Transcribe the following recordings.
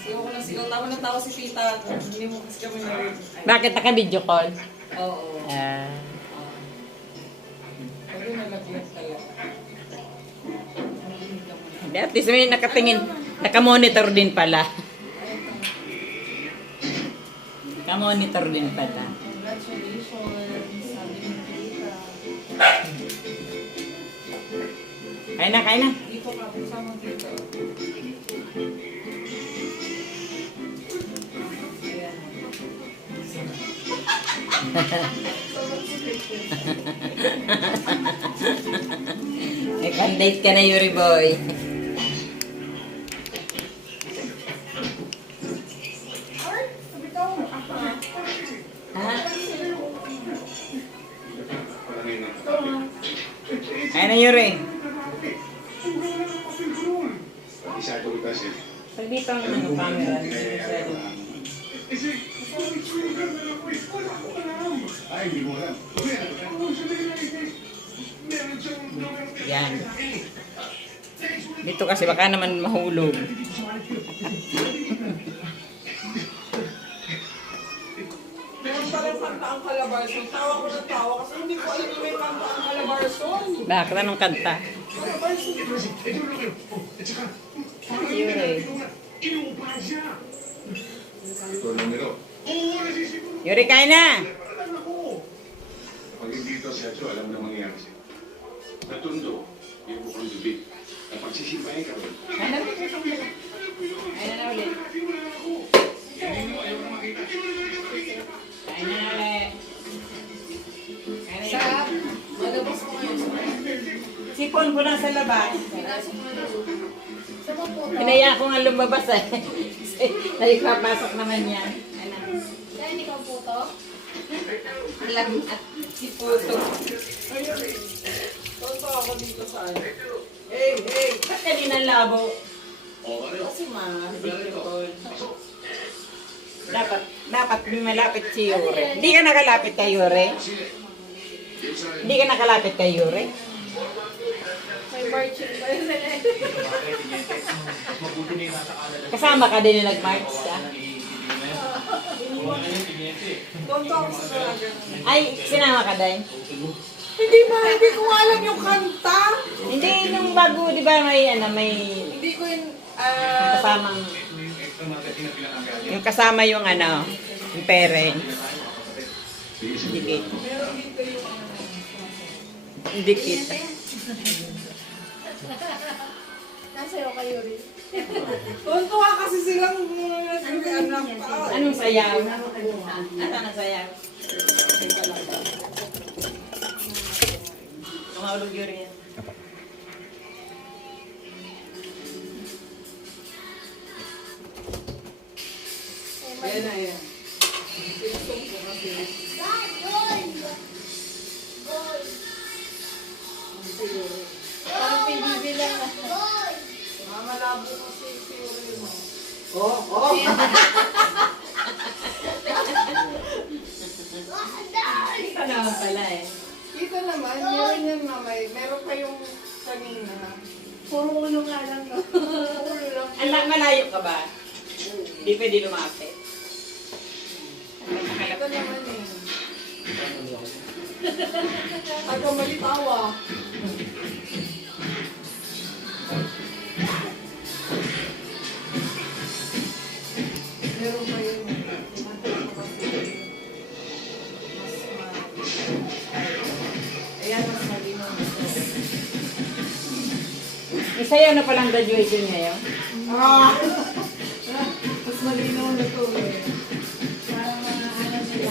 Sigaw ko ng sigaw. Tawa na tawa si tita. Hindi mo kasi kami na-rin. Bakit naka-video call? Oo. Ah. Pero nalagyan talaga. Hindi, at least may nakatingin. Naka-monitor din pala. Naka-monitor din pala. Congratulations. Sabi ni tita. Kain na, kain na. Dito ka. Sama dito. Ayan. May pan-date ka na, Yuri boy. Ha? Kaya na, Yuri. Pag dito ang ano, camera, hindi masyado. Yan. Dito kasi baka naman mahulog. Meron palang kanta ang Calabarzon. Tawa ko ng tawa kasi hindi ko alam na may kanta ang Calabarzon. Bakit anong kanta? Calabarzon. Yuri. Yuri, kain na! Pag hindi ito si Hacho, alam na mangyayari siya. Natundo, yung bukong dubit. Kapag sisipahin ka rin. Kain na ulit. Kain na ulit. Kain na ulit. Kain na Sa ulit. malabas ko ngayon. Sipon ko lang sa labas. Pinasok mo na doon. Sa mga puto. Pinaya ko nga lumabas eh. Nagpapasok naman yan. Ano? Dahil ikaw puto? Alam at si Puto. Tonto ako dito sa ano. Hey, hey! Ba't kanina labo? Kasi ma-video. Dapat malapit si Yuri. Hindi ka nakalapit kay Yuri? Hindi ka nakalapit kay Yuri? May marching ba yun? Kasama ka din na nag-march ka? Tonto ako sa talaga. Ay, sinama ka din? Hindi ko alam yung kanta. Hindi, nung bago, di ba may, ano, may Hindi ko yun, kasamang, yung kasama yung ano, yung parents. Dikit. meron dito yung Dikit. Nasa'yo kayo rin. Tonto ka kasi silang anak pa. Anong sayaw? Ano ang sayaw? Tumawag Yuri yan. Ayan na yan. Sinusong ko kasi. Parang PBB lang. Mamalabo kasi si Uri mo. Ito naman pala eh. Kita naman, meron yan mamay. Meron pa yung kanina. Puro ulo nga lang. No? Ulo lang. Anak, malayo ka ba? Hindi pwede lumapit. Ito naman eh. Taga malitawa. Meron pa yun. Tumatay ko kasi. Ayan, mas malinaw. Isayaw na palang graduation ngayon. Ah! Mas malinaw na to eh. Parang ano nila.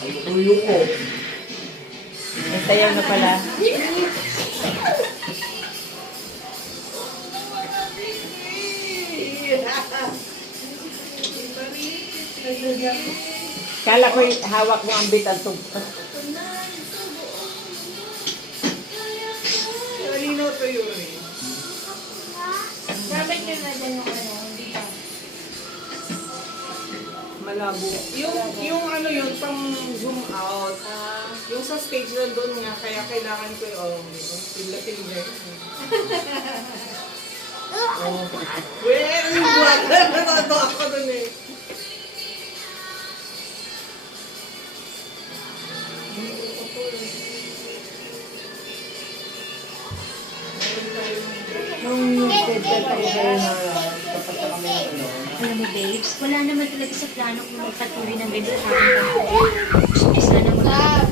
Ay, tuyo ko. Isayaw na pala. Kala ko hawak mo ang bitan tugtog. Malinaw to yun eh. Sabi nyo na dyan yung ano, hindi pa. Malabo. Yung ano yun, pang zoom out. Yung sa stage na doon nga, kaya kailangan ko yung pila-pila. Oh. Where you Natatawa ako dun eh. Nung schedule tayo kayo na papunta kami ng ano. Alam mo, babes, wala naman talaga sa plano kung magpatuloy ng ganito habang tayo. Gusto na mag-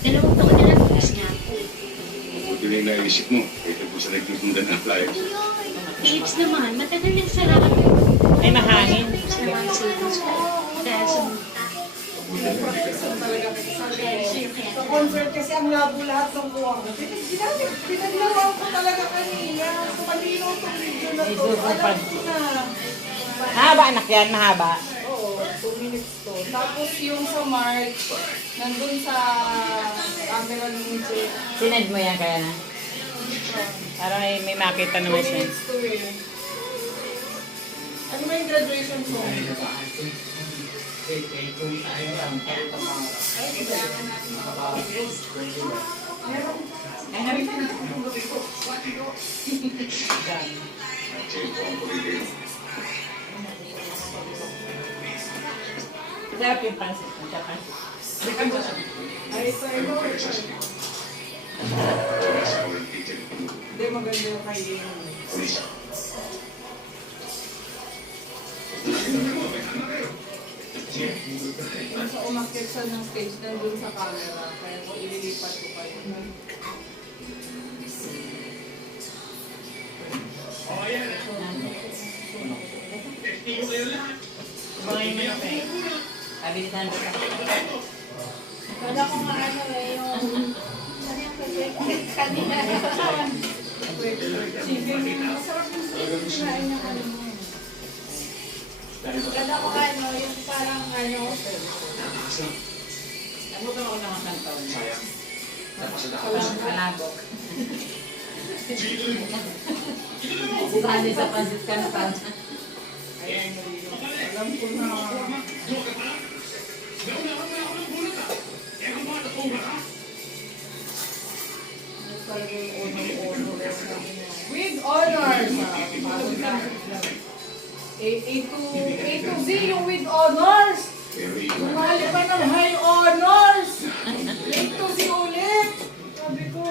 2 taon na lang, gusto niya ako. Buti na yung naisip mo. Kahit po sa nagtitinda ng flyers. Babes naman, matagal din sa lahat. Ay, mahangin. Sa mga savings ko. Dahil sa multa. Sa concert kasi ang labo lahat ng kuha ko. Pinaglawan ko talaga kanina. So, malino itong video na to. Alam ko na. Mahaba anak yan, mahaba. Oo, 2 minutes to. Tapos yung sa March, nandun sa camera ni Jay. Sinad mo yan kaya na. Para may makita 2 naman siya. minutes to eh. Ano ba yung graduation song? Sarap yung pansit. Ay, ito, ito. Hindi, maganda yung kainin. Yung sa umakyat siya ng stage, nandun sa camera. Kaya ko ililipat ko kayo. Abilitan mo ka. Kala ko nga ano eh, yung... Ano yung kanina? Masarap yung kinain niya kanina. Kala ko ano, yung parang ano... Ano ka ako ng isang taon? Kalabok. Sali sa pansit ka na taon. Ayan, alam ko na. With honors. A to Z yung with honors. Umali pa ng high honors. A to Z ulit. Sabi ko,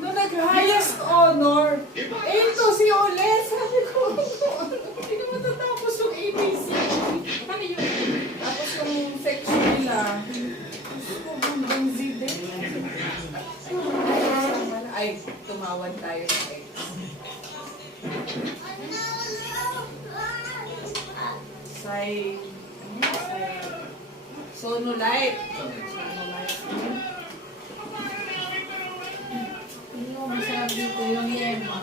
no nag-highest honor. A to Z ulit. Sabi ko, hindi na matatapos yung ABC. Ano yun? Tapos yung section nila. Gusto ko hanggang Z din. Ay, tumawad tayo sa X. Say, Sonolite. Ano, masarap dito yung yema.